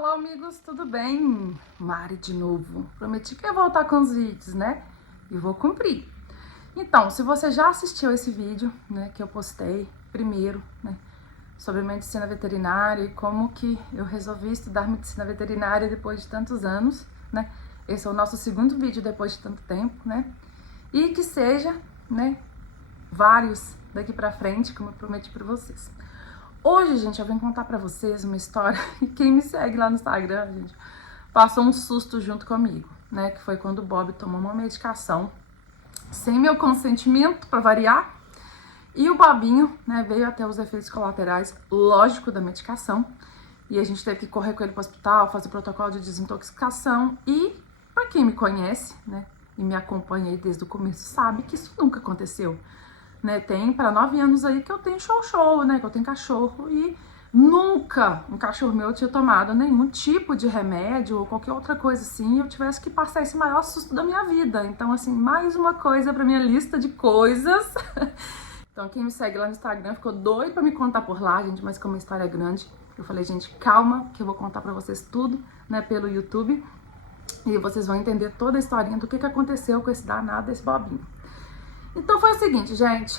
Olá, amigos, tudo bem? Mari de novo. Prometi que ia voltar com os vídeos, né? E vou cumprir. Então, se você já assistiu esse vídeo, né, que eu postei primeiro, né, sobre medicina veterinária e como que eu resolvi estudar medicina veterinária depois de tantos anos, né? Esse é o nosso segundo vídeo depois de tanto tempo, né? E que seja, né, vários daqui pra frente, como eu prometi pra vocês. Hoje, gente, eu vim contar pra vocês uma história e quem me segue lá no Instagram, gente, passou um susto junto comigo, né? Que foi quando o Bob tomou uma medicação sem meu consentimento, pra variar, e o Bobinho, né, veio até os efeitos colaterais, lógico, da medicação, e a gente teve que correr com ele pro hospital, fazer protocolo de desintoxicação, e pra quem me conhece, né, e me acompanha aí desde o começo, sabe que isso nunca aconteceu. Né, tem para 9 anos aí que eu tenho show, né, que eu tenho cachorro e nunca um cachorro meu tinha tomado nenhum tipo de remédio ou qualquer outra coisa assim, eu tivesse que passar esse maior susto da minha vida. Então, assim, mais uma coisa pra minha lista de coisas. Então, quem me segue lá no Instagram ficou doido pra me contar por lá, gente, mas como a história é grande, eu falei, gente, calma, que eu vou contar pra vocês tudo, né, pelo YouTube, e vocês vão entender toda a historinha do que aconteceu com esse danado desse Bobinho. Então foi o seguinte, gente,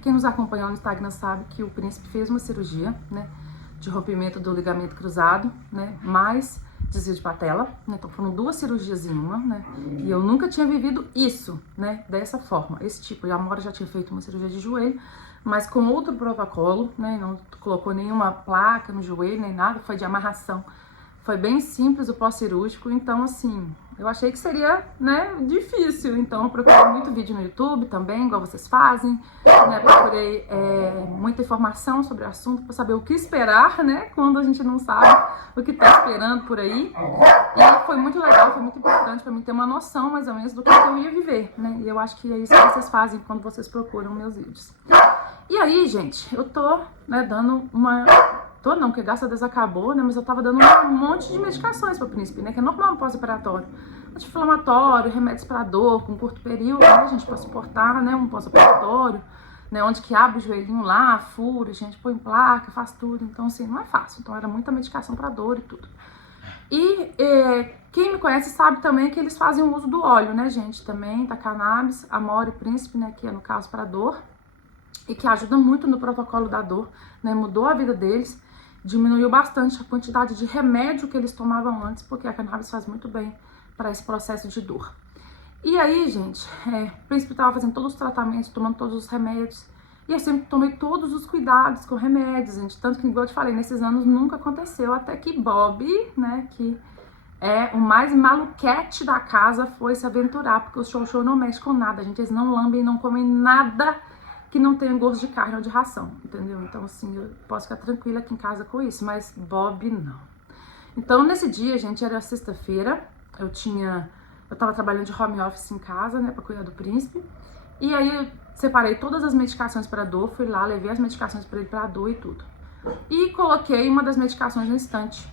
quem nos acompanhou no Instagram sabe que o Príncipe fez uma cirurgia, né, de rompimento do ligamento cruzado, né, mais desvio de patela, né, então foram 2 cirurgias em uma, né, e eu nunca tinha vivido isso, né, dessa forma, esse tipo. A Amora já tinha feito uma cirurgia de joelho, mas com outro protocolo, né, não colocou nenhuma placa no joelho, nem nada, foi de amarração. Foi bem simples o pós-cirúrgico, então assim, eu achei que seria, né, difícil. Então eu procurei muito vídeo no YouTube também, igual vocês fazem, né, procurei muita informação sobre o assunto para saber o que esperar, né, quando a gente não sabe o que tá esperando por aí. E foi muito legal, foi muito importante para mim ter uma noção mais ou menos do que eu ia viver, né, e eu acho que é isso que vocês fazem quando vocês procuram meus vídeos. E aí, gente, eu tô, né, dando uma... Tô não, porque graças a Deus acabou, né? Mas eu tava dando um monte de medicações pro Príncipe, né? Que é normal no pós-operatório. Anti-inflamatório, remédios pra dor, com curto período, né, gente? Pra suportar, né? Um pós-operatório, né? Onde que abre o joelhinho lá, fura, gente, põe placa, faz tudo. Então, assim, não é fácil. Então, era muita medicação pra dor e tudo. E quem me conhece sabe também que eles fazem o uso do óleo, né, gente? Também, da cannabis, Amora e Príncipe, né? Que é, no caso, pra dor. E que ajuda muito no protocolo da dor, né? Mudou a vida deles. Diminuiu bastante a quantidade de remédio que eles tomavam antes, porque a cannabis faz muito bem para esse processo de dor. E aí, gente, o Príncipe estava fazendo todos os tratamentos, tomando todos os remédios, e eu sempre tomei todos os cuidados com remédios, gente, tanto que, igual eu te falei, nesses anos nunca aconteceu, até que Bob, né, que é o mais maluquete da casa, foi se aventurar, porque os show não mexem com nada, gente, eles não lambem, não comem nada que não tenha gosto de carne ou de ração, entendeu? Então, assim, eu posso ficar tranquila aqui em casa com isso, mas Bob não. Então, nesse dia, gente, era sexta-feira, eu tava trabalhando de home office em casa, né, pra cuidar do Príncipe, e aí eu separei todas as medicações pra dor, fui lá, levei as medicações pra ele pra dor e tudo. E coloquei uma das medicações no estante.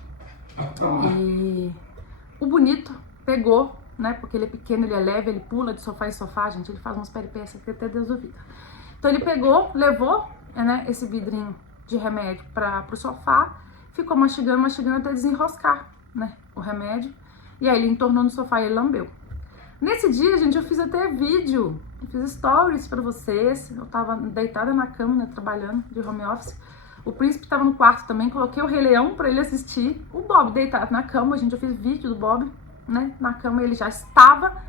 E o bonito pegou, né, porque ele é pequeno, ele é leve, ele pula de sofá em sofá, gente, ele faz umas peripécias que até Deus duvida. Então ele pegou, levou, né, esse vidrinho de remédio pro sofá, ficou mastigando até desenroscar, né, o remédio. E aí ele entornou no sofá e ele lambeu. Nesse dia, gente, eu fiz até vídeo, eu fiz stories pra vocês. Eu tava deitada na cama, né, trabalhando de home office. O Príncipe tava no quarto também, coloquei o Rei Leão pra ele assistir. O Bob deitado na cama, gente, eu fiz vídeo do Bob, né, na cama, ele já estava,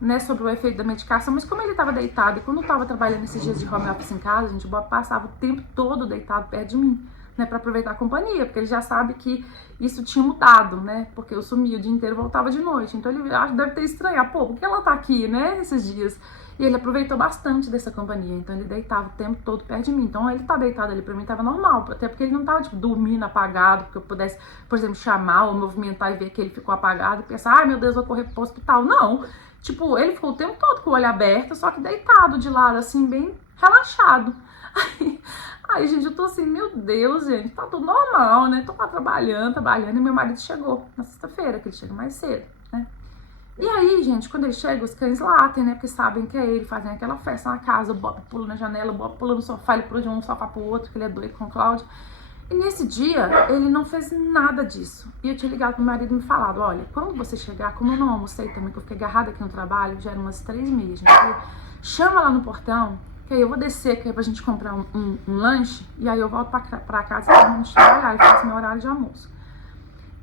né, sobre o efeito da medicação, mas como ele estava deitado e quando eu estava trabalhando esses dias de home office em casa, gente, o Bob passava o tempo todo deitado perto de mim, né, para aproveitar a companhia, porque ele já sabe que isso tinha mudado, né, porque eu sumia o dia inteiro e voltava de noite, então ele deve ter estranhado, pô, por que ela tá aqui, né, esses dias? E ele aproveitou bastante dessa companhia, então ele deitava o tempo todo perto de mim, então ele tá deitado ali pra mim tava normal, até porque ele não tava, tipo, dormindo apagado, que eu pudesse, por exemplo, chamar ou movimentar e ver que ele ficou apagado e pensar, ai meu Deus, vou correr pro hospital, não. Tipo, ele ficou o tempo todo com o olho aberto, só que deitado de lado, assim, bem relaxado. Aí, gente, eu tô assim, meu Deus, gente, tá tudo normal, né? Tô lá trabalhando, e meu marido chegou na sexta-feira, que ele chega mais cedo, né? E aí, gente, quando ele chega, os cães latem, né? Porque sabem que é ele, fazem aquela festa na casa, o Bob pula na janela, o Bob pula no sofá, ele pula de um sofá pro outro, que ele é doido com o Cláudio. E nesse dia, ele não fez nada disso. E eu tinha ligado pro meu marido e me falado, olha, quando você chegar, como eu não almocei também, que eu fiquei agarrada aqui no trabalho, já eram umas 3h30, gente, falei, chama lá no portão, que aí eu vou descer, que é pra gente comprar um lanche, e aí eu volto pra casa pra gente trabalhar, e faço meu horário de almoço.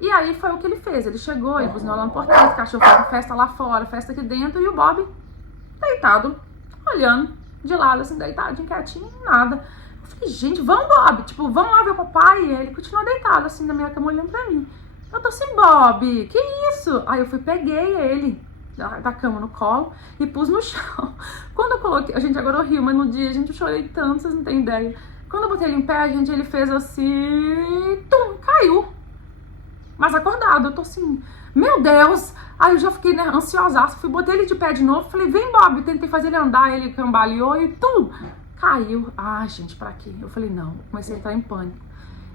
E aí foi o que ele fez, ele chegou, ele buzinou lá no portão, os cachorros fizeram festa lá fora, festa aqui dentro, e o Bob deitado, olhando de lado, assim, deitadinho, quietinho, nada. Eu falei, gente, vamos, Bob, tipo, vamos lá ver o papai. E ele continuou deitado, assim, na minha cama, olhando pra mim. Eu tô assim, Bob, que isso? Aí eu peguei ele da cama no colo e pus no chão. Quando eu coloquei, a gente agora riu, mas no dia, gente, eu chorei tanto, vocês não têm ideia. Quando eu botei ele em pé, gente, ele fez assim, caiu. Mas acordado, eu tô assim, meu Deus. Aí eu já fiquei, né, ansiosaço, botei ele de pé de novo, falei, vem, Bob, tentei fazer ele andar, ele cambaleou e caiu. Ah, gente, pra quê? Eu falei, não, comecei a entrar em pânico.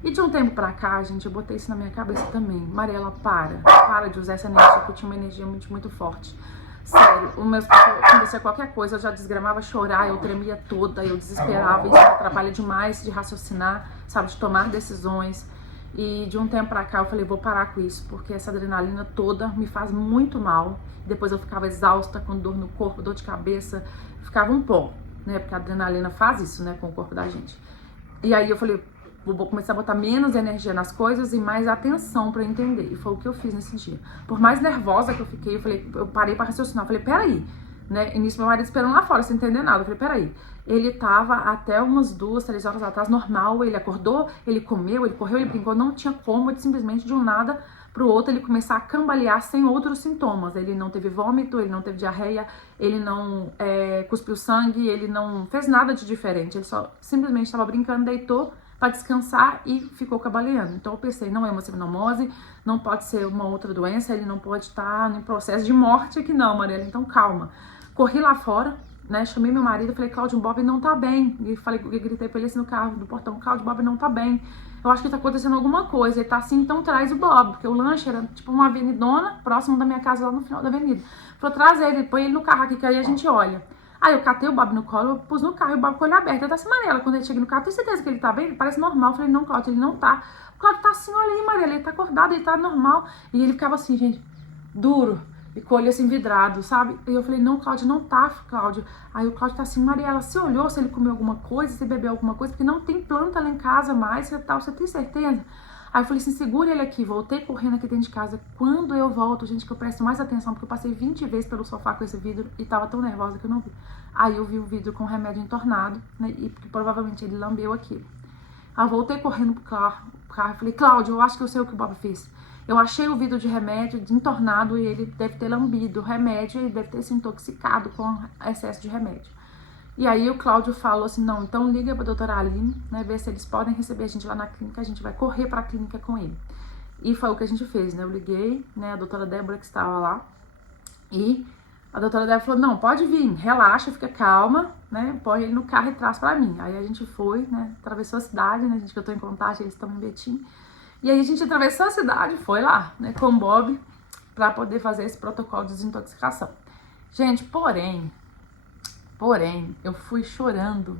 E de um tempo pra cá, gente, eu botei isso na minha cabeça também. Mariela, para de usar essa energia, porque eu tinha uma energia muito, muito forte. Sério, acontecia qualquer coisa, eu já desgramava a chorar, eu tremia toda, eu desesperava, isso me atrapalha demais de raciocinar, sabe, de tomar decisões. E de um tempo pra cá eu falei, vou parar com isso, porque essa adrenalina toda me faz muito mal. Depois eu ficava exausta, com dor no corpo, dor de cabeça, ficava um pó, né? Porque a adrenalina faz isso, né, com o corpo da gente. E aí eu falei, vou começar a botar menos energia nas coisas e mais atenção pra entender. E foi o que eu fiz nesse dia. Por mais nervosa que eu fiquei, eu parei pra raciocinar. Eu falei, peraí, né? E nisso meu marido esperando lá fora, sem entender nada. Eu falei, peraí. Ele tava até umas 2, 3 horas atrás normal, ele acordou, ele comeu, ele correu, ele brincou, não tinha como simplesmente de um nada pro outro ele começar a cambalear sem outros sintomas. Ele não teve vômito, ele não teve diarreia, ele não cuspiu sangue, ele não fez nada de diferente, ele só simplesmente estava brincando, deitou para descansar e ficou cambaleando. Então eu pensei, não é uma pneumonia, não pode ser uma outra doença, ele não pode estar em processo de morte aqui não, Mariela, então calma. Corri lá fora, né, chamei meu marido, falei, Cláudio, o Bob não tá bem. E gritei pra ele assim no carro, do portão, Cláudio, o Bob não tá bem. Eu acho que tá acontecendo alguma coisa. Ele tá assim, então traz o Bob. Porque o lanche era tipo uma avenidona, próximo da minha casa, lá no final da avenida. Falou, traz ele, põe ele no carro aqui, que aí a gente olha. Aí eu catei o Bob no colo, eu pus no carro e o Bob com o olho aberto. Eu tá assim, Mariela, quando ele chega no carro, tem certeza que ele tá bem? Ele parece normal. Eu falei, não, Cláudio, ele não tá. O Cláudio tá assim, olha aí, Mariela, ele tá acordado, ele tá normal. E ele ficava assim, gente, duro. E com o olho assim vidrado, sabe? E eu falei, não, Cláudio, não tá, Cláudio. Aí o Cláudio tá assim, Mariela, você olhou se ele comeu alguma coisa, se bebeu alguma coisa? Porque não tem planta lá em casa mais, você tem certeza? Aí eu falei assim, segura ele aqui. Voltei correndo aqui dentro de casa. Quando eu volto, gente, que eu presto mais atenção, porque eu passei 20 vezes pelo sofá com esse vidro e tava tão nervosa que eu não vi. Aí eu vi o vidro com remédio entornado, né? E porque provavelmente ele lambeu aquilo. Aí eu voltei correndo pro carro e falei, Cláudio, eu acho que eu sei o que o Bob fez. Eu achei o vidro de remédio entornado e ele deve ter lambido o remédio e ele deve ter se intoxicado com excesso de remédio. E aí o Cláudio falou assim, não, então liga pra doutora Aline, né, ver se eles podem receber a gente lá na clínica, a gente vai correr pra clínica com ele. E foi o que a gente fez, né, eu liguei, né, a doutora Débora que estava lá, e a doutora Débora falou, não, pode vir, relaxa, fica calma, né, põe ele no carro e traz pra mim. Aí a gente foi, né, atravessou a cidade, né, gente, que eu tô em Contagem, eles estão em Betim. E aí a gente atravessou a cidade, foi lá, né, com o Bob, pra poder fazer esse protocolo de desintoxicação. Gente, porém, eu fui chorando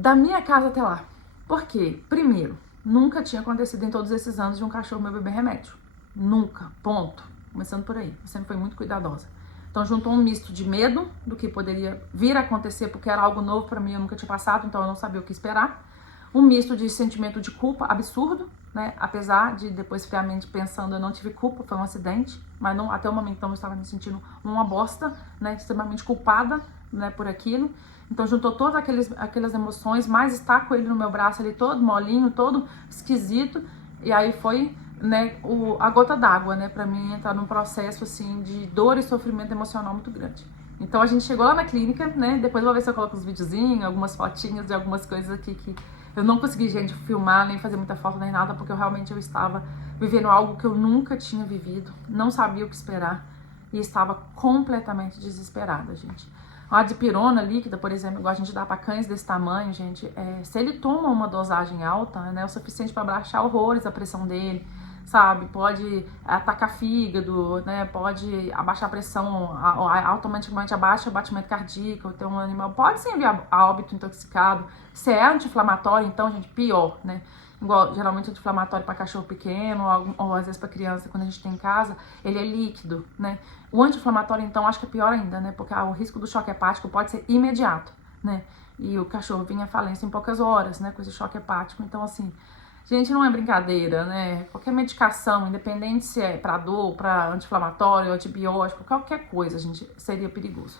da minha casa até lá. Por quê? Primeiro, nunca tinha acontecido em todos esses anos de um cachorro meu beber remédio. Nunca, ponto. Começando por aí, eu sempre fui muito cuidadosa. Então juntou um misto de medo do que poderia vir a acontecer, porque era algo novo pra mim, eu nunca tinha passado, então eu não sabia o que esperar. Um misto de sentimento de culpa absurdo, né? Apesar de depois friamente pensando, eu não tive culpa, foi um acidente, mas não, até o momento então eu estava me sentindo uma bosta, né? Extremamente culpada, né? Por aquilo. Então juntou todas aquelas emoções, mais estar com ele no meu braço ali todo molinho, todo esquisito, e aí foi, né? A gota d'água, né? Pra mim entrar num processo assim de dor e sofrimento emocional muito grande. Então a gente chegou lá na clínica, né? Depois eu vou ver se eu coloco uns videozinhos, algumas fotinhas de algumas coisas aqui que eu não consegui, gente, filmar, nem fazer muita foto, nem nada, porque eu estava vivendo algo que eu nunca tinha vivido, não sabia o que esperar e estava completamente desesperada, gente. A dipirona líquida, por exemplo, igual a gente dá para cães desse tamanho, gente, se ele toma uma dosagem alta, né, é o suficiente para baixar horrores a pressão dele, sabe? Pode atacar fígado, né? Pode abaixar a pressão, automaticamente abaixa o batimento cardíaco, ter um animal pode sim vir a óbito intoxicado. Se é anti-inflamatório, então, gente, pior, né? Igual, geralmente anti-inflamatório para cachorro pequeno, ou às vezes para criança, quando a gente tem em casa, ele é líquido, né? O anti-inflamatório, então, acho que é pior ainda, né? Porque o risco do choque hepático pode ser imediato, né? E o cachorro vinha à falência em poucas horas, né? Com esse choque hepático. Então, assim, gente, não é brincadeira, né? Qualquer medicação, independente se é para dor, para anti-inflamatório, antibiótico, qualquer coisa, gente, seria perigoso.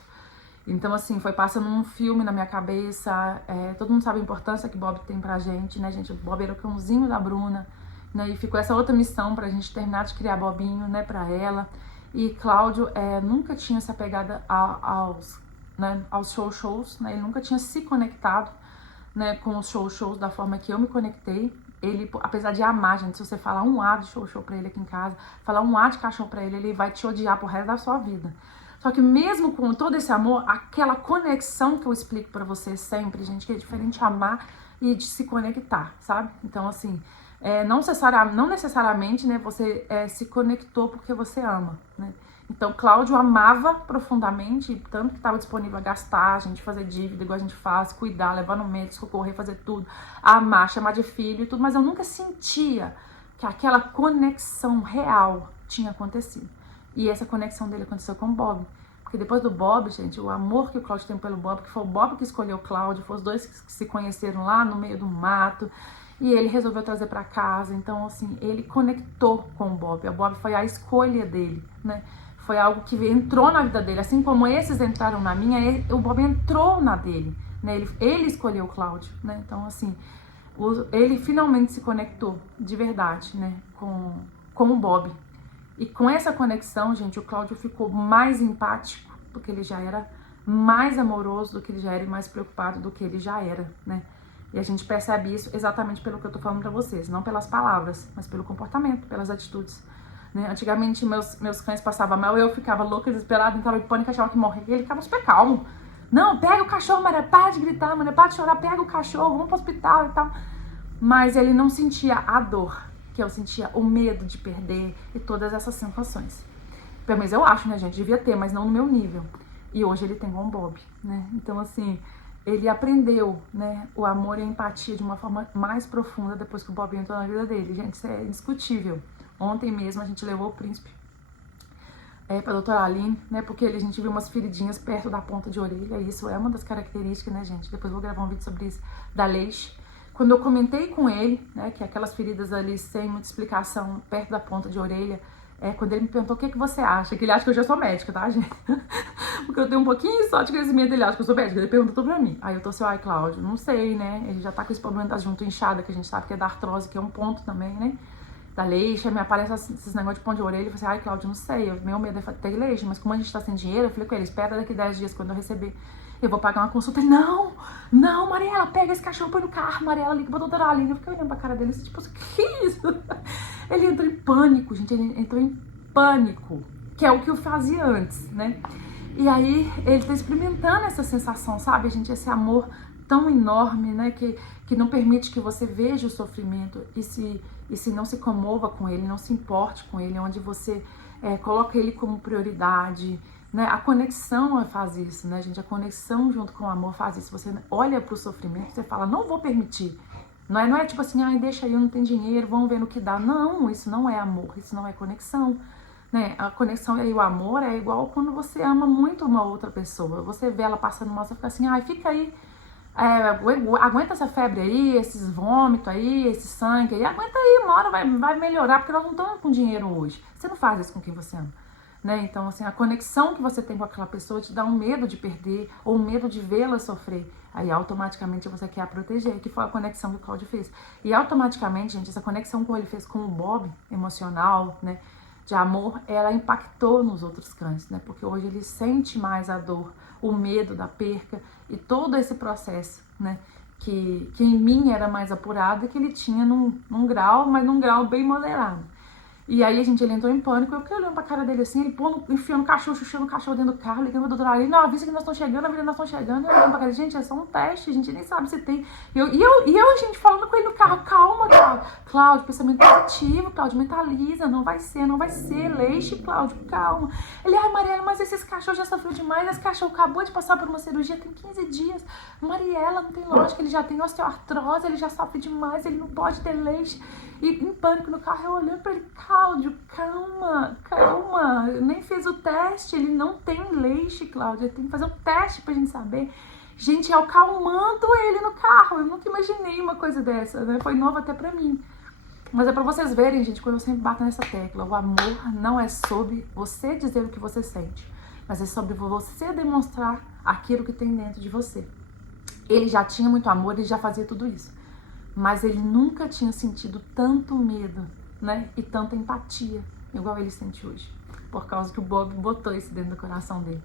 Então, assim, foi passando um filme na minha cabeça. Todo mundo sabe a importância que Bob tem pra gente, né, gente? O Bob era o cãozinho da Bruna, né? E ficou essa outra missão pra gente terminar de criar Bobinho, né, pra ela. E Cláudio nunca tinha se apegado aos shows, né? Ele nunca tinha se conectado, né, com os shows da forma que eu me conectei. Ele, apesar de amar, gente, se você falar um A de show pra ele aqui em casa, falar um A de cachorro pra ele, ele vai te odiar pro resto da sua vida. Só que mesmo com todo esse amor, aquela conexão que eu explico pra vocês sempre, gente, que é diferente amar e de se conectar, sabe? Então, assim, não necessariamente, né, você se conectou porque você ama, né? Então, Cláudio amava profundamente, tanto que estava disponível a gastar, a gente fazer dívida, igual a gente faz, cuidar, levar no médico, socorrer, fazer tudo, amar, chamar de filho e tudo, mas eu nunca sentia que aquela conexão real tinha acontecido. E essa conexão dele aconteceu com o Bob. Porque depois do Bob, gente, o amor que o Cláudio tem pelo Bob, que foi o Bob que escolheu o Cláudio, foram os dois que se conheceram lá no meio do mato, e ele resolveu trazer pra casa. Então, assim, ele conectou com o Bob. O Bob foi a escolha dele, né? Foi algo que entrou na vida dele. Assim como esses entraram na minha, o Bob entrou na dele, né? Ele escolheu o Cláudio, né? Então, assim, ele finalmente se conectou de verdade, né? Com o Bob. E com essa conexão, gente, o Cláudio ficou mais empático do que ele já era, mais amoroso do que ele já era e mais preocupado do que ele já era, né? E a gente percebe isso exatamente pelo que eu tô falando pra vocês, não pelas palavras, mas pelo comportamento, pelas atitudes, né? Antigamente meus cães passavam mal, eu ficava louca, desesperada, entrava em pânico, achava que morria, e ele ficava super calmo. Não, pega o cachorro, Maria, para de gritar, Maria, para de chorar, pega o cachorro, vamos pro hospital e tal. Mas ele não sentia a dor, que eu sentia o medo de perder e todas essas sensações. Pelo menos eu acho, né, gente? Devia ter, mas não no meu nível. E hoje ele tem com o Bob, né? Então, assim, ele aprendeu, né, o amor e a empatia de uma forma mais profunda depois que o Bob entrou na vida dele. Gente, isso é indiscutível. Ontem mesmo a gente levou o príncipe pra doutora Aline, né, porque a gente viu umas feridinhas perto da ponta de orelha. E isso é uma das características, né, gente? Depois eu vou gravar um vídeo sobre isso, da Leish. Quando eu comentei com ele, né, que aquelas feridas ali sem muita explicação perto da ponta de orelha, quando ele me perguntou o que você acha, que ele acha que eu já sou médica, tá, gente? Porque eu tenho um pouquinho só de crescimento, ele acha que eu sou médica, ele perguntou pra mim. Aí eu tô assim, ai, Cláudio, não sei, né? Ele já tá com esse problema da junta inchada, que a gente sabe que é da artrose, que é um ponto também, né? Da leixa, me aparece esses negócios de ponto de orelha, eu falei assim, ai, Cláudio, não sei, meu medo é ter leixa, mas como a gente tá sem dinheiro, eu falei com ele, espera daqui 10 dias, quando eu receber, eu vou pagar uma consulta. Ele, não, Mariela, pega esse cachorro, põe no carro, Mariela, liga pra doutora Aline. Eu fiquei olhando pra cara dele, assim, tipo, que isso? Ele entrou em pânico, gente, ele entrou em pânico, que é o que eu fazia antes, né? E aí, ele tá experimentando essa sensação, sabe, gente, esse amor tão enorme, né, que não permite que você veja o sofrimento e se não se comova com ele, não se importe com ele, onde você coloca ele como prioridade, né? A conexão faz isso, né, gente? A conexão junto com o amor faz isso. Você olha pro sofrimento, você fala, não vou permitir. Não é tipo assim, ai, deixa aí, eu não tenho dinheiro, vamos ver no que dá. Não, isso não é amor, isso não é conexão, né? A conexão e o amor é igual quando você ama muito uma outra pessoa. Você vê ela passando mal, você fica assim, ai, fica aí, aguenta essa febre aí, esses vômitos aí, esse sangue aí, aguenta aí, uma hora vai melhorar, porque nós não estamos com dinheiro hoje. Você não faz isso com quem você ama, né? Então, assim, a conexão que você tem com aquela pessoa te dá um medo de perder ou um medo de vê-la sofrer. Aí, automaticamente, você quer a proteger, que foi a conexão que o Cláudio fez. E, automaticamente, gente, essa conexão que ele fez com o Bob, emocional, né, de amor, ela impactou nos outros cães, né? Porque hoje ele sente mais a dor, o medo da perca e todo esse processo, né? Que em mim era mais apurado e que ele tinha num grau, mas num grau bem moderado. E aí, gente, ele entrou em pânico. Eu fiquei olhando pra cara dele assim, ele enfiando o cachorro, chuchando o cachorro dentro do carro, ligando pra doutora Aline, não, avisa que nós estamos chegando, avisa que nós estamos chegando. Eu olhando pra cara, gente, é só um teste, a gente nem sabe se tem. E eu, gente, falando com ele no carro, calma, Cláudio. Cláudio, pensamento positivo, Cláudio, mentaliza, não vai ser, leixe, Cláudio, calma. Ele, ai, Mariela, mas esses cachorros já sofreu demais, esse cachorro acabou de passar por uma cirurgia, tem 15 dias. Mariela, não tem lógica, ele já tem osteoartrose, ele já sofre demais, ele não pode ter leixe. E em pânico no carro, eu olhando pra ele, Cláudio, calma, eu nem fiz o teste, ele não tem leixe, Cláudio, tem que fazer um teste pra gente saber. Gente, eu acalmando ele no carro, eu nunca imaginei uma coisa dessa, né? Foi novo até pra mim. Mas é pra vocês verem, gente, quando eu sempre bato nessa tecla, o amor não é sobre você dizer o que você sente, mas é sobre você demonstrar aquilo que tem dentro de você. Ele já tinha muito amor, ele já fazia tudo isso. Mas ele nunca tinha sentido tanto medo, né? E tanta empatia, igual ele sente hoje. Por causa que o Bob botou isso dentro do coração dele.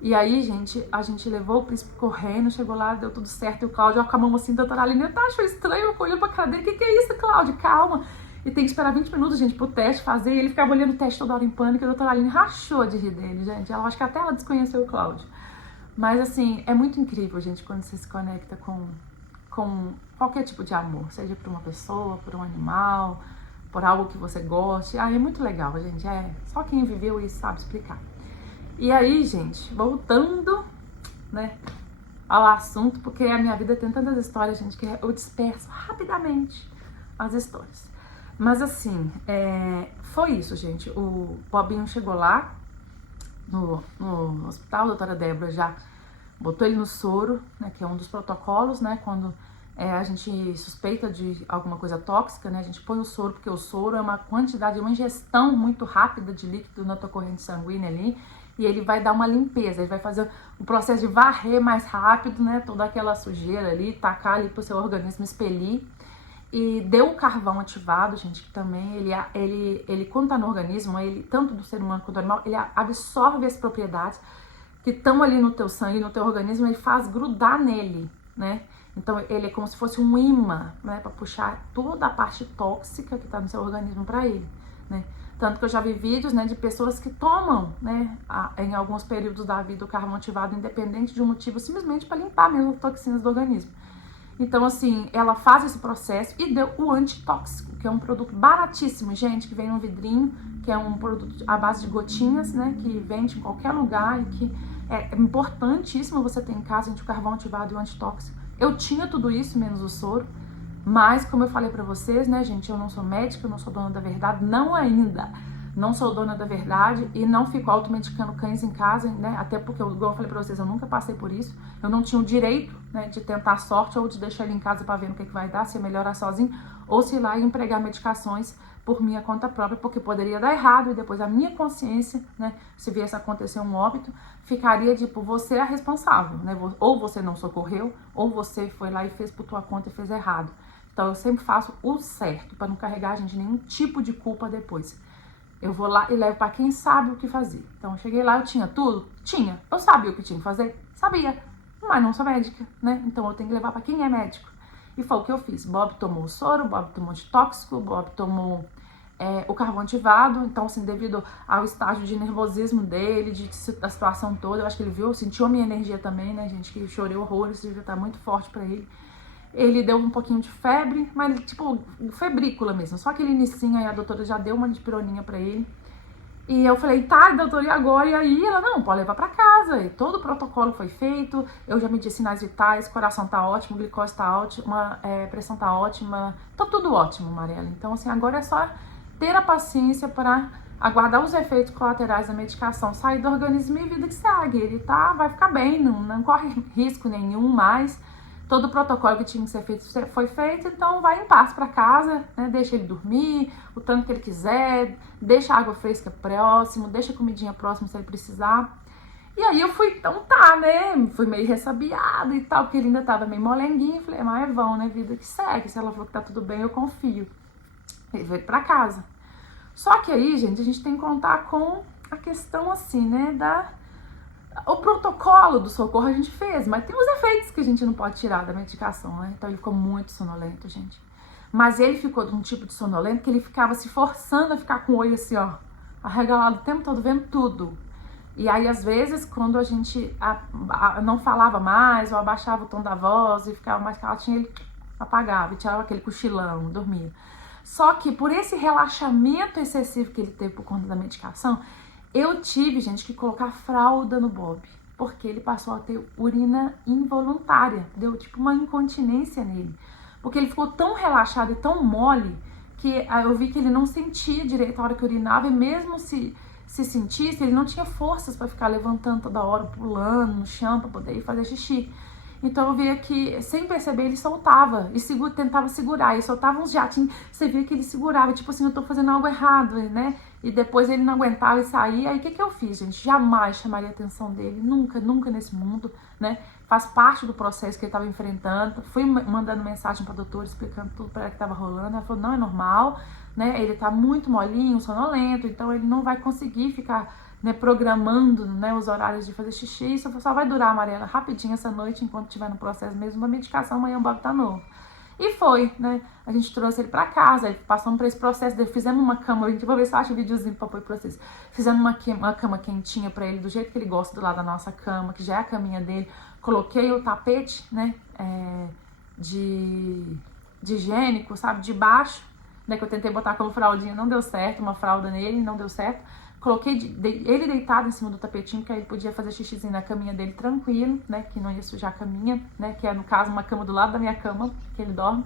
E aí, gente, a gente levou o príncipe correndo, chegou lá, deu tudo certo. E o Cláudio com a mão assim, doutora Aline, achou estranho, eu olhando pra cara dele, que é isso, Cláudio? Calma. E tem que esperar 20 minutos, gente, pro teste fazer. E ele ficava olhando o teste toda hora em pânico. E a doutora Aline rachou de rir dele, gente. Ela, acho que até ela desconheceu o Cláudio. Mas, assim, é muito incrível, gente, quando você se conecta com qualquer tipo de amor, seja por uma pessoa, por um animal, por algo que você goste. É muito legal, gente, só quem viveu isso sabe explicar. E aí, gente, voltando, né, ao assunto, porque a minha vida tem tantas histórias, gente, que eu disperso rapidamente as histórias. Mas assim, foi isso, gente. O Bobinho chegou lá no hospital, a doutora Débora já botou ele no soro, né, que é um dos protocolos, né, quando a gente suspeita de alguma coisa tóxica, né, a gente põe o soro, porque o soro é uma quantidade, uma ingestão muito rápida de líquido na tua corrente sanguínea ali, e ele vai dar uma limpeza, ele vai fazer o processo de varrer mais rápido, né, toda aquela sujeira ali, tacar ali pro seu organismo expelir. E deu o carvão ativado, gente, que também ele quando tá no organismo, ele, tanto do ser humano quanto do animal, ele absorve as propriedades que estão ali no teu sangue, no teu organismo, ele faz grudar nele, né? Então ele é como se fosse um imã, né, para puxar toda a parte tóxica que tá no seu organismo para ele, né? Tanto que eu já vi vídeos, né, de pessoas que tomam, né, em alguns períodos da vida o carvão ativado, independente de um motivo, simplesmente para limpar mesmo as toxinas do organismo. Então, assim, ela faz esse processo e deu o antitóxico, que é um produto baratíssimo, gente, que vem num vidrinho, que é um produto à base de gotinhas, né, que vende em qualquer lugar e que é importantíssimo você ter em casa, gente, o carvão ativado e o antitóxico. Eu tinha tudo isso, menos o soro, mas, como eu falei pra vocês, né, gente, eu não sou médica, eu não sou dona da verdade, não ainda. Não sou dona da verdade e não fico automedicando cães em casa, né? Até porque, igual eu falei pra vocês, eu nunca passei por isso. Eu não tinha o direito, né, de tentar a sorte ou de deixar ele em casa pra ver no que vai dar, se melhorar sozinho, ou se ir lá e empregar medicações por minha conta própria, porque poderia dar errado e depois a minha consciência, né, se viesse a acontecer um óbito, ficaria tipo, você é a responsável, né? Ou você não socorreu, ou você foi lá e fez por tua conta e fez errado. Então eu sempre faço o certo, pra não carregar, gente, nenhum tipo de culpa depois. Eu vou lá e levo pra quem sabe o que fazer. Então, eu cheguei lá, eu tinha tudo? Tinha. Eu sabia o que tinha que fazer? Sabia. Mas não sou médica, né? Então, eu tenho que levar pra quem é médico. E foi o que eu fiz. Bob tomou o soro, Bob tomou antitóxico, Bob tomou o carvão ativado. Então, assim, devido ao estágio de nervosismo dele, da situação toda, eu acho que ele viu, sentiu a minha energia também, né, gente? Que eu chorei horrores, devia estar muito forte pra ele. Ele deu um pouquinho de febre, mas tipo, febrícula mesmo. Só aquele inicinho aí, a doutora já deu uma dipironinha pra ele. E eu falei, tá, doutora, e agora? E aí ela, não, pode levar pra casa. E todo o protocolo foi feito, eu já medi sinais vitais, coração tá ótimo, glicose tá ótima, pressão tá ótima, tá tudo ótimo, Mariela. Então, assim, agora é só ter a paciência para aguardar os efeitos colaterais da medicação, sair do organismo e vida que segue. Ele vai ficar bem, não corre risco nenhum mais. Todo o protocolo que tinha que ser feito foi feito, então vai em paz para casa, né? Deixa ele dormir o tanto que ele quiser, deixa a água fresca próximo, deixa a comidinha próximo se ele precisar. E aí eu fui, então tá, né? Fui meio ressabiada e tal, porque ele ainda tava meio molenguinho. Falei, mas é vão, né? Vida que segue. Se ela falou que tá tudo bem, eu confio. Ele veio pra casa. Só que aí, gente, a gente tem que contar com a questão assim, né? O protocolo do socorro a gente fez, mas tem os efeitos que a gente não pode tirar da medicação, né? Então ele ficou muito sonolento, gente. Mas ele ficou de um tipo de sonolento que ele ficava se forçando a ficar com o olho assim, ó, arregalado o tempo todo, vendo tudo. E aí, às vezes, quando a gente não falava mais, ou abaixava o tom da voz e ficava mais calatinho, ele apagava e tirava aquele cochilão, dormia. Só que por esse relaxamento excessivo que ele teve por conta da medicação, eu tive, gente, que colocar fralda no Bob, porque ele passou a ter urina involuntária, deu tipo uma incontinência nele. Porque ele ficou tão relaxado e tão mole que eu vi que ele não sentia direito a hora que urinava, e mesmo se sentisse, ele não tinha forças para ficar levantando toda hora, pulando no chão para poder ir fazer xixi. Então eu via que, sem perceber, ele soltava e tentava segurar, e soltava uns jatinhos, você via que ele segurava, tipo assim, eu tô fazendo algo errado, né? E depois ele não aguentava e saía. Aí o que eu fiz, gente? Jamais chamaria a atenção dele, nunca, nunca nesse mundo, né? Faz parte do processo que ele estava enfrentando. Fui mandando mensagem para a doutora, explicando tudo para ela que estava rolando. Ela falou, não, é normal, né? Ele tá muito molinho, sonolento, então ele não vai conseguir ficar, né, programando, né, os horários de fazer xixi. Isso só vai durar, Mariela, rapidinho essa noite, enquanto estiver no processo mesmo da medicação. Amanhã o Bob tá novo. E foi, né? A gente trouxe ele pra casa, aí passamos por esse processo dele, fizemos uma cama, a gente vai ver se acha um videozinho pra pôr pra vocês. Fizemos uma cama quentinha pra ele, do jeito que ele gosta, do lado da nossa cama, que já é a caminha dele. Coloquei o tapete, né, de higiênico, sabe, de baixo, né, que eu tentei botar como fraldinha, não deu certo, uma fralda nele, não deu certo. Coloquei ele deitado em cima do tapetinho, que aí ele podia fazer xixizinho na caminha dele tranquilo, né? Que não ia sujar a caminha, né? Que é, no caso, uma cama do lado da minha cama, que ele dorme.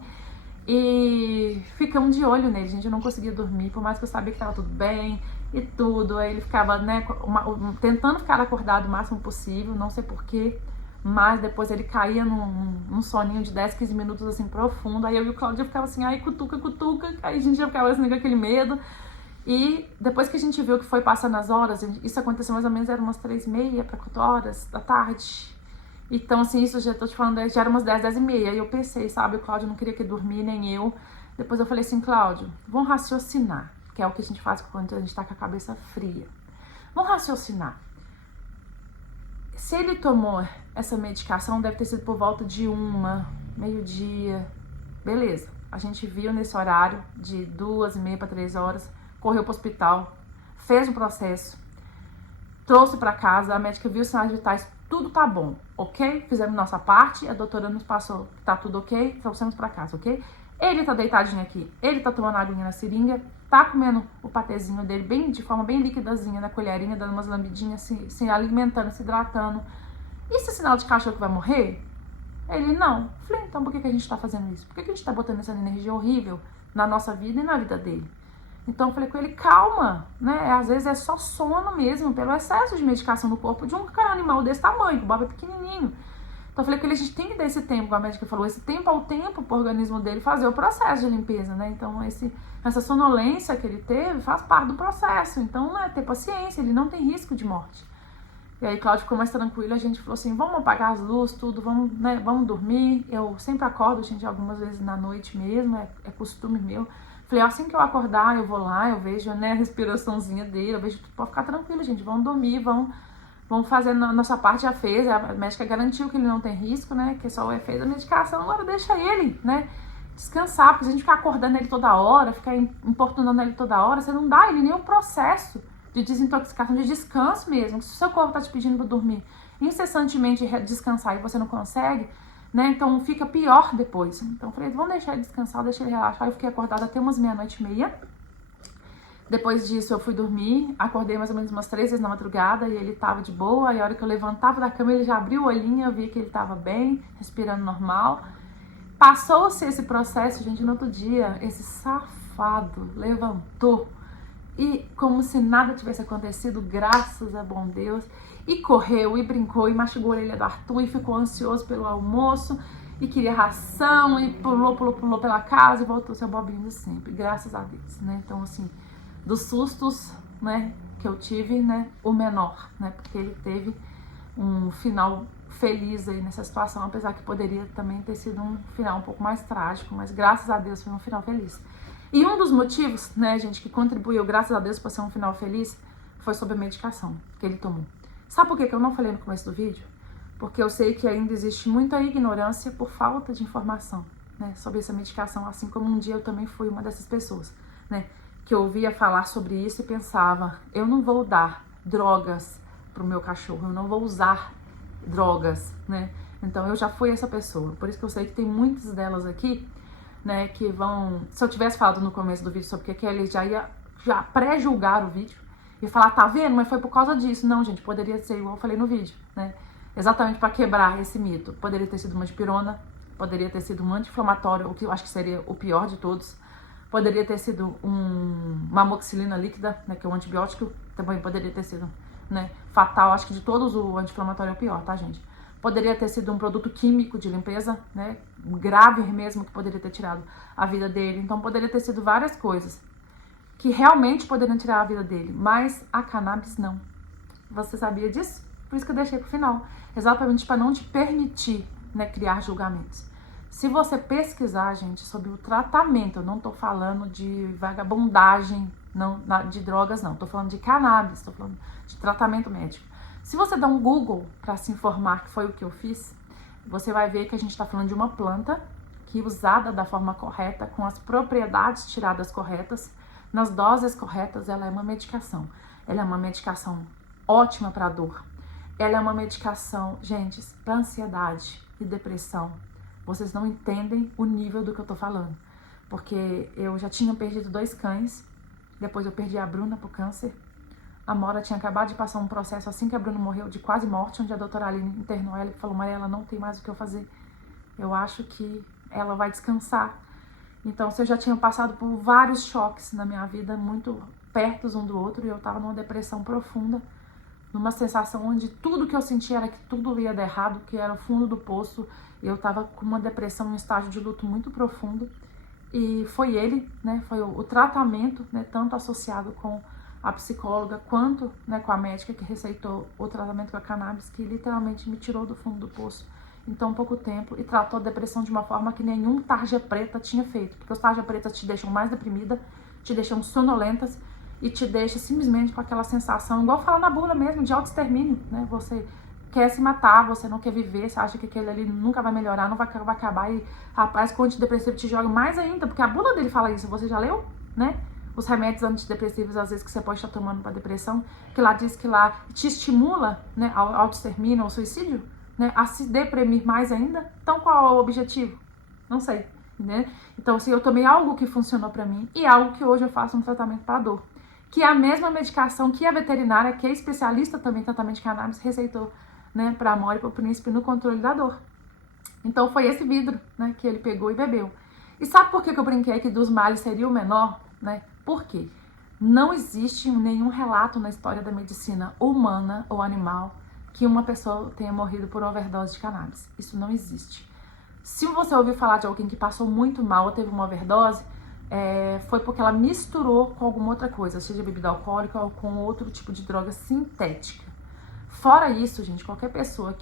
E ficamos de olho nele, gente. Eu não conseguia dormir, por mais que eu sabia que tava tudo bem e tudo. Aí ele ficava, né, tentando ficar acordado o máximo possível, não sei porquê. Mas depois ele caía num soninho de 10, 15 minutos, assim, profundo. Aí eu e o Cláudio ficava assim, ai, cutuca, cutuca. Aí a gente já ficava assim, com aquele medo. E depois que a gente viu que foi passando as horas, isso aconteceu mais ou menos, eram umas 3h30 para 4 horas da tarde. Então, assim, isso já tô te falando, já era umas 10, 10h30. E eu pensei, sabe, o Cláudio não queria que dormir, nem eu. Depois eu falei assim, Cláudio, vamos raciocinar, que é o que a gente faz quando a gente tá com a cabeça fria. Vamos raciocinar. Se ele tomou essa medicação, deve ter sido por volta de meio-dia. Beleza, a gente viu nesse horário de 2h30 para 3 horas, correu pro hospital, fez o processo, trouxe para casa, a médica viu os sinais vitais, tudo tá bom, ok? Fizemos nossa parte, a doutora nos passou que tá tudo ok, trouxemos para casa, ok? Ele tá deitadinho aqui, ele tá tomando aguinha na seringa, tá comendo o patezinho dele bem, de forma bem líquidazinha, na colherinha, dando umas lambidinhas, se alimentando, se hidratando. Isso é sinal de cachorro que vai morrer? Ele, não. Falei, então por que a gente tá fazendo isso? Por que a gente tá botando essa energia horrível na nossa vida e na vida dele? Então eu falei com ele, calma, né? Às vezes é só sono mesmo, pelo excesso de medicação no corpo de um animal desse tamanho, o Bob é pequenininho. Então eu falei com ele, a gente tem que dar esse tempo, como a médica falou, esse tempo ao tempo pro organismo dele fazer o processo de limpeza, né? Então essa sonolência que ele teve faz parte do processo. Então, né, ter paciência, ele não tem risco de morte. E aí Cláudio ficou mais tranquilo, a gente falou assim, vamos apagar as luzes, tudo, vamos, né, vamos dormir. Eu sempre acordo, gente, algumas vezes na noite mesmo, é costume meu. Falei, assim que eu acordar, eu vou lá, eu vejo, né, a respiraçãozinha dele, eu vejo, pode ficar tranquilo, gente, vamos dormir, vamos fazer a nossa parte, já fez, a médica garantiu que ele não tem risco, né, que só o efeito da medicação, agora deixa ele, né, descansar, porque se a gente ficar acordando ele toda hora, ficar importunando ele toda hora, você não dá ele nem o processo de desintoxicação, de descanso mesmo. Se o seu corpo tá te pedindo para dormir incessantemente, descansar, e você não consegue, né, então fica pior depois. Então eu falei, vamos deixar ele descansar, deixa ele relaxar. Eu fiquei acordada até umas 00:30. Depois disso eu fui dormir, acordei mais ou menos umas 3 vezes na madrugada e ele tava de boa. E a hora que eu levantava da cama, ele já abriu o olhinho, eu vi que ele tava bem, respirando normal. Passou-se esse processo, gente, no outro dia, esse safado levantou e como se nada tivesse acontecido, graças a bom Deus, e correu, e brincou, e mastigou a orelha do Arthur, e ficou ansioso pelo almoço, e queria ração, e pulou pela casa, e voltou seu Bobinho sempre, graças a Deus, né? Então, assim, dos sustos, né, que eu tive, né, o menor, né, porque ele teve um final feliz aí nessa situação, apesar que poderia também ter sido um final um pouco mais trágico, mas graças a Deus foi um final feliz. E um dos motivos, né, gente, que contribuiu, graças a Deus, para ser um final feliz, foi sobre a medicação que ele tomou. Sabe por que eu não falei no começo do vídeo? Porque eu sei que ainda existe muita ignorância por falta de informação. né, sobre essa medicação, assim como um dia eu também fui uma dessas pessoas, né, que eu ouvia falar sobre isso e pensava, eu não vou dar drogas pro meu cachorro, eu não vou usar drogas, né, então eu já fui essa pessoa, por isso que eu sei que tem muitas delas aqui, né, que vão, se eu tivesse falado no começo do vídeo sobre o que ele já ia pré-julgar o vídeo e falar, tá vendo, mas foi por causa disso. Não, gente, poderia ser igual eu falei no vídeo, né, exatamente para quebrar esse mito. Poderia ter sido uma dipirona, poderia ter sido um anti-inflamatório, o que eu acho que seria o pior de todos. Poderia ter sido uma amoxicilina líquida, né, que é um antibiótico, também poderia ter sido, né, fatal. Acho que de todos o anti-inflamatório é o pior, tá, gente? Poderia ter sido um produto químico de limpeza, né, grave mesmo, que poderia ter tirado a vida dele. Então, poderia ter sido várias coisas que realmente poderiam tirar a vida dele, mas a cannabis não. Você sabia disso? Por isso que eu deixei pro final, exatamente para não te permitir, né, criar julgamentos. Se você pesquisar, gente, sobre o tratamento, eu não tô falando de vagabundagem, não, de drogas, não. Tô falando de cannabis, tô falando de tratamento médico. Se você dá um Google para se informar, que foi o que eu fiz, você vai ver que a gente está falando de uma planta que, usada da forma correta, com as propriedades tiradas corretas, nas doses corretas, ela é uma medicação. Ela é uma medicação ótima para dor. Ela é uma medicação, gente, para ansiedade e depressão. Vocês não entendem o nível do que eu tô falando. Porque eu já tinha perdido 2 cães, depois eu perdi a Bruna pro câncer. A Mora tinha acabado de passar um processo assim que a Bruna morreu, de quase morte, onde a doutora Aline internou ela e falou, Maria, ela não tem mais o que eu fazer. Eu acho que ela vai descansar. Então, se eu já tinha passado por vários choques na minha vida, muito perto um do outro, e eu tava numa depressão profunda, numa sensação onde tudo que eu sentia era que tudo ia dar errado, que era o fundo do poço, e eu tava com uma depressão, um estágio de luto muito profundo. E foi ele, né, foi o tratamento, né, tanto associado com a psicóloga quanto, né, com a médica que receitou o tratamento com a cannabis, que literalmente me tirou do fundo do poço em tão pouco tempo e tratou a depressão de uma forma que nenhum tarja preta tinha feito, porque os tarja pretas te deixam mais deprimida, te deixam sonolentas e te deixa simplesmente com aquela sensação, igual fala na bula mesmo, de autoextermínio, né, você quer se matar, você não quer viver, você acha que aquele ali nunca vai melhorar, não vai acabar e, rapaz, com o antidepressivo te joga mais ainda, porque a bula dele fala isso, você já leu, né? Os remédios antidepressivos, às vezes, que você pode estar tomando para depressão, que lá diz que lá te estimula, né, ao autoextermínio, ao suicídio, né, a se deprimir mais ainda. Então, qual é o objetivo? Não sei, né? Então, assim, eu tomei algo que funcionou para mim e algo que hoje eu faço um tratamento para dor, que é a mesma medicação que a veterinária, que é especialista também em tratamento de cannabis, receitou, né, para a Mora e para o Príncipe no controle da dor. Então, foi esse vidro, né, que ele pegou e bebeu. E sabe por que eu brinquei que dos males seria o menor, né? Por quê? Não existe nenhum relato na história da medicina humana ou animal que uma pessoa tenha morrido por overdose de cannabis. Isso não existe. Se você ouviu falar de alguém que passou muito mal ou teve uma overdose, foi porque ela misturou com alguma outra coisa, seja bebida alcoólica ou com outro tipo de droga sintética. Fora isso, gente, qualquer pessoa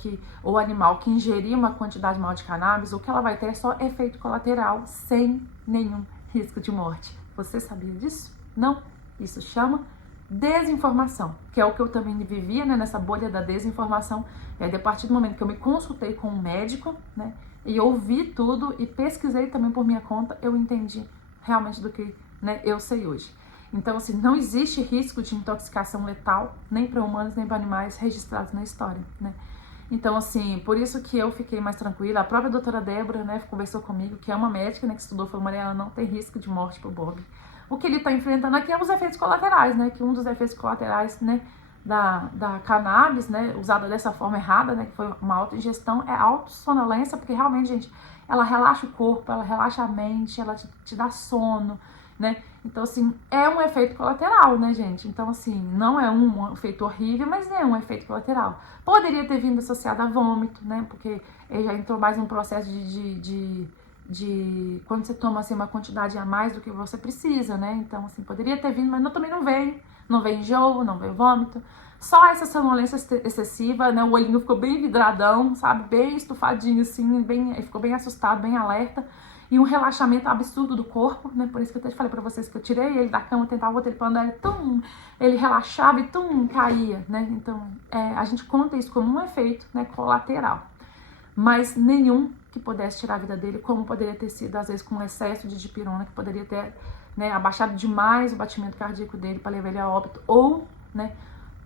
ou animal que ingerir uma quantidade maior de cannabis, o que ela vai ter é só efeito colateral, sem nenhum risco de morte. Você sabia disso? Não? Isso chama desinformação, que é o que eu também vivia, né, nessa bolha da desinformação. E aí, a partir do momento que eu me consultei com um médico, né, e ouvi tudo e pesquisei também por minha conta, eu entendi realmente do que, né, eu sei hoje. Então, assim, não existe risco de intoxicação letal, nem para humanos, nem para animais registrados na história, né? Então, assim, por isso que eu fiquei mais tranquila. A própria doutora Débora, né, conversou comigo, que é uma médica, né, que estudou, falou, Mariana, não tem risco de morte pro Bob. O que ele tá enfrentando aqui é os efeitos colaterais, né, que um dos efeitos colaterais, né, da cannabis, né, usada dessa forma errada, né, que foi uma autoingestão, é a autossonolência, porque realmente, gente, ela relaxa o corpo, ela relaxa a mente, ela te dá sono, né? Então, assim, é um efeito colateral, né, gente? Então, assim, não é um efeito horrível, mas é um efeito colateral. Poderia ter vindo associado a vômito, né? Porque já entrou mais um processo de quando você toma, assim, uma quantidade a mais do que você precisa, né? Então, assim, poderia ter vindo, mas também não veio. Não veio enjoo, não veio vômito. Só essa sonolência excessiva, né? O olhinho ficou bem vidradão, sabe? Bem estufadinho, assim, ficou bem assustado, bem alerta. E um relaxamento absurdo do corpo, né? Por isso que eu até falei pra vocês que eu tirei ele da cama, tentava botar ele pra andar, ele relaxava e caía, né? Então, a gente conta isso como um efeito, né, colateral. Mas nenhum que pudesse tirar a vida dele, como poderia ter sido, às vezes, com excesso de dipirona, que poderia ter, né, abaixado demais o batimento cardíaco dele para levar ele a óbito, ou, né,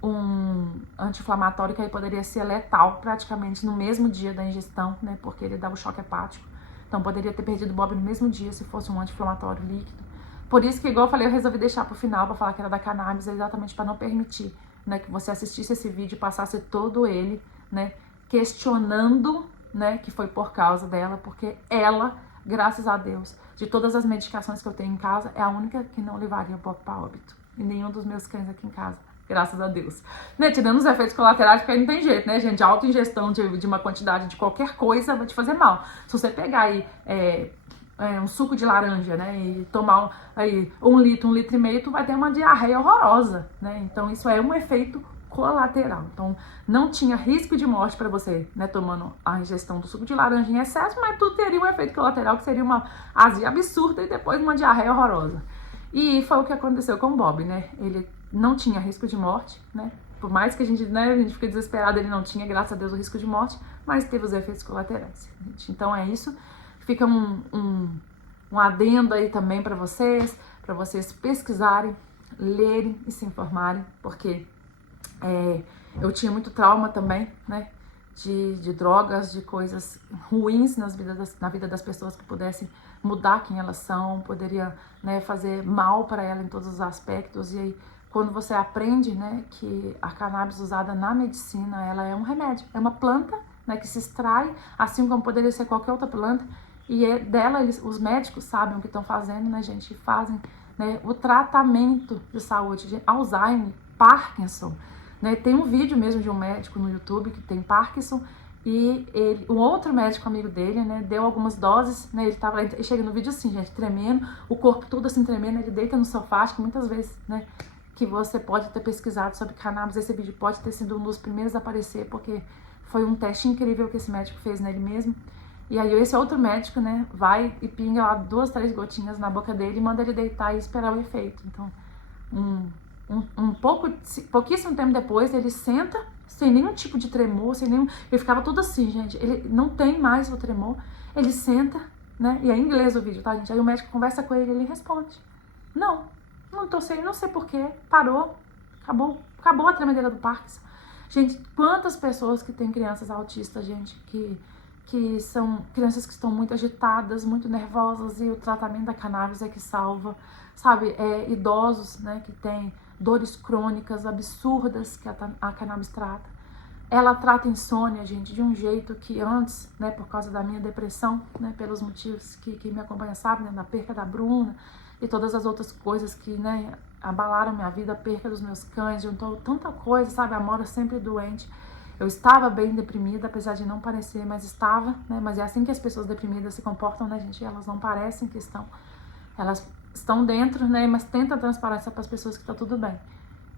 um anti-inflamatório que aí poderia ser letal praticamente no mesmo dia da ingestão, né, porque ele dava o choque hepático. Então poderia ter perdido o Bob no mesmo dia se fosse um anti-inflamatório líquido. Por isso que, igual eu falei, eu resolvi deixar pro final para falar que era da cannabis, exatamente para não permitir, né, que você assistisse esse vídeo e passasse todo ele, né, questionando, né, que foi por causa dela, porque ela, graças a Deus, de todas as medicações que eu tenho em casa, é a única que não levaria o Bob para óbito. E nenhum dos meus cães aqui em casa. Graças a Deus. Né, tirando os efeitos colaterais, porque aí não tem jeito, né, gente? A autoingestão de uma quantidade de qualquer coisa vai te fazer mal. Se você pegar aí um suco de laranja, né, e tomar aí 1 litro, 1,5 litro, tu vai ter uma diarreia horrorosa, né? Então isso é um efeito colateral. Então não tinha risco de morte para você, né, tomando a ingestão do suco de laranja em excesso, mas tu teria um efeito colateral que seria uma azia absurda e depois uma diarreia horrorosa. E foi o que aconteceu com o Bob, né? Ele não tinha risco de morte, né? Por mais que a gente fique desesperado, ele não tinha, graças a Deus, o risco de morte, mas teve os efeitos colaterais, gente. Então é isso. Fica um adendo aí também para vocês pesquisarem, lerem e se informarem, porque eu tinha muito trauma também, né? De drogas, de coisas ruins na vida das pessoas que pudessem mudar quem elas são, poderia, né, fazer mal para ela em todos os aspectos. E aí, quando você aprende, né, que a cannabis usada na medicina, ela é um remédio, é uma planta, né, que se extrai, assim como poderia ser qualquer outra planta, e dela os médicos sabem o que estão fazendo, né, gente, e fazem, né, o tratamento de saúde de Alzheimer, Parkinson, né. Tem um vídeo mesmo de um médico no YouTube que tem Parkinson, e um outro médico amigo dele, né, deu algumas doses, né, ele chega no vídeo assim, gente, tremendo, o corpo todo assim tremendo, ele deita no sofá, acho que muitas vezes, né, que você pode ter pesquisado sobre cannabis, esse vídeo pode ter sido um dos primeiros a aparecer, porque foi um teste incrível que esse médico fez nele mesmo. E aí esse outro médico, né, vai e pinga lá 2, 3 gotinhas na boca dele e manda ele deitar e esperar o efeito. Então, pouquíssimo tempo depois, ele senta sem nenhum tipo de tremor, ele ficava todo assim, gente, ele não tem mais o tremor, ele senta, né, e é em inglês o vídeo, tá, gente? Aí o médico conversa com ele e ele responde: não tô sem, não sei porquê, parou, acabou a tremedeira do Parkinson. Gente, quantas pessoas que têm crianças autistas, gente, que são crianças que estão muito agitadas, muito nervosas, e o tratamento da cannabis é que salva, sabe? Idosos, né, que têm dores crônicas absurdas que a cannabis trata. Ela trata insônia, gente, de um jeito que antes, né, por causa da minha depressão, né, pelos motivos que me acompanham, sabe, né, da perca da Bruna e todas as outras coisas que, né, abalaram minha vida, a perca dos meus cães, juntou tanta coisa, sabe, a Mora sempre doente. Eu estava bem deprimida, apesar de não parecer, mas estava, né, mas é assim que as pessoas deprimidas se comportam, né, gente, elas não parecem que estão, elas estão dentro, né, mas tentam transparecer para as pessoas que está tudo bem.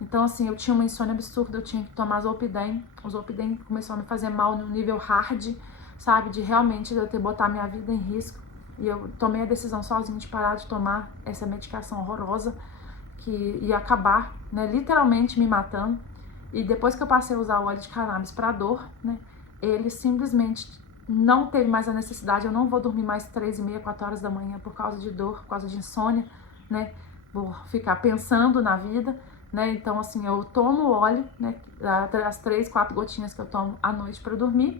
Então, assim, eu tinha uma insônia absurda, eu tinha que tomar Zolpidem. O Zolpidem começou a me fazer mal no nível hard, sabe? De realmente eu ter botar minha vida em risco. E eu tomei a decisão sozinha de parar de tomar essa medicação horrorosa que ia acabar, né, literalmente me matando. E depois que eu passei a usar o óleo de cannabis para dor, né, ele simplesmente não teve mais a necessidade. Eu não vou dormir mais 3h30, 4 horas da manhã por causa de dor, por causa de insônia, né? Vou ficar pensando na vida. Né? Então, assim, eu tomo óleo, né, as 3, 4 gotinhas que eu tomo à noite para dormir,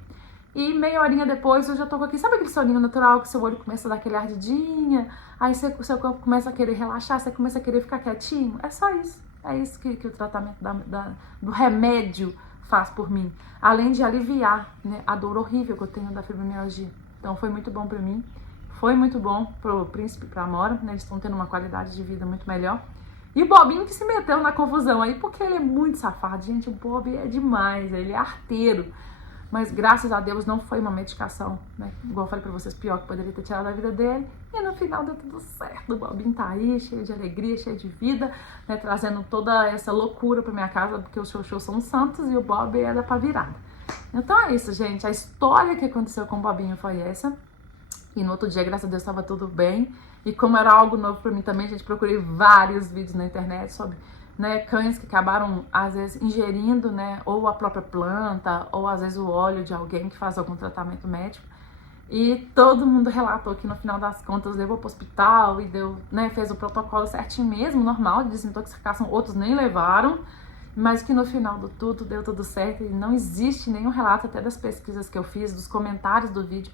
e meia horinha depois eu já tô aqui, sabe aquele soninho natural que seu olho começa a dar aquele ardidinha, aí seu corpo começa a querer relaxar, você começa a querer ficar quietinho? É só isso, é isso que o tratamento do remédio faz por mim, além de aliviar, né, a dor horrível que eu tenho da fibromialgia. Então foi muito bom para mim, foi muito bom pro Príncipe e pra Amora, né, eles estão tendo uma qualidade de vida muito melhor. E o Bobinho que se meteu na confusão aí, porque ele é muito safado, gente, o Bob é demais, ele é arteiro. Mas graças a Deus não foi uma medicação, né, igual eu falei pra vocês, pior que poderia ter tirado a vida dele. E no final deu tudo certo, o Bobinho tá aí, cheio de alegria, cheio de vida, né, trazendo toda essa loucura pra minha casa, porque os shows são santos e o Bob era pra virada. Então é isso, gente, a história que aconteceu com o Bobinho foi essa. E no outro dia, graças a Deus, estava tudo bem. E como era algo novo para mim também, gente, procurei vários vídeos na internet sobre, né, cães que acabaram, às vezes, ingerindo, né, ou a própria planta, ou às vezes o óleo de alguém que faz algum tratamento médico. E todo mundo relatou que no final das contas levou para o hospital e deu, né, fez o protocolo certinho mesmo, normal, de desintoxicação, outros nem levaram, mas que no final do tudo deu tudo certo e não existe nenhum relato, até das pesquisas que eu fiz, dos comentários do vídeo,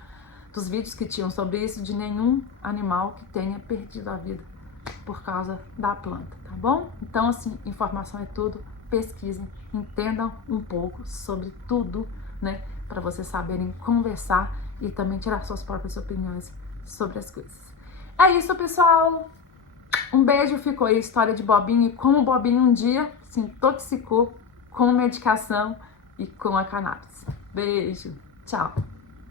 dos vídeos que tinham sobre isso, de nenhum animal que tenha perdido a vida por causa da planta, tá bom? Então, assim, informação é tudo, pesquisem, entendam um pouco sobre tudo, né, para vocês saberem conversar e também tirar suas próprias opiniões sobre as coisas. É isso, pessoal! Um beijo, ficou aí a história de Bobinho e como o Bobinho um dia se intoxicou com medicação e com a cannabis. Beijo, tchau!